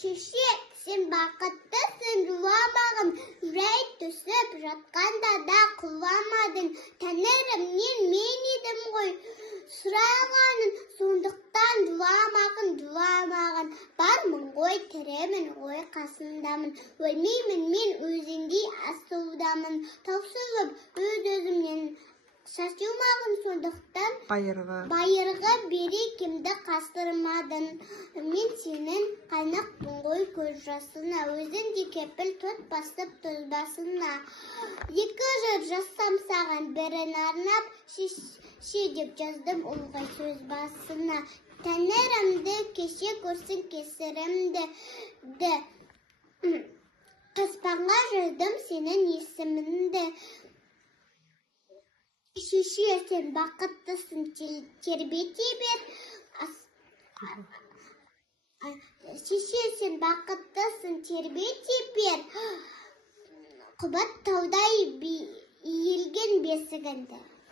Шеше, сен бақыттысың, жыламағын, үрей түсіп жатқанда да құламадың. Тәңірім, мен едім ғой, сұрағаның, сондықтан дуламағын. Бармын ғой, тіремін ғой, қасындамын. Өлмеймін мен өзіңдей асылдамын. Таусылып өз-өзімнен шашылмағын, сондықтан байырғы берекемді қастырмадың. Мен сенің қайнақпын ғой көз жасына, өзіңде кепіл тот басып тозбасына. 2 жыр жазсам саған бірін арнап, шеше деп жаздым ылғи сөз басына. Тәңірімді кеше көрсін кесірімді, қаспанға жаздым сенің есіміңді. Шеше, сен бақыттысың, тербете бер. Шеше, сен бақыттысың, тербете бер. Құбат таудай иілген бесігіңді.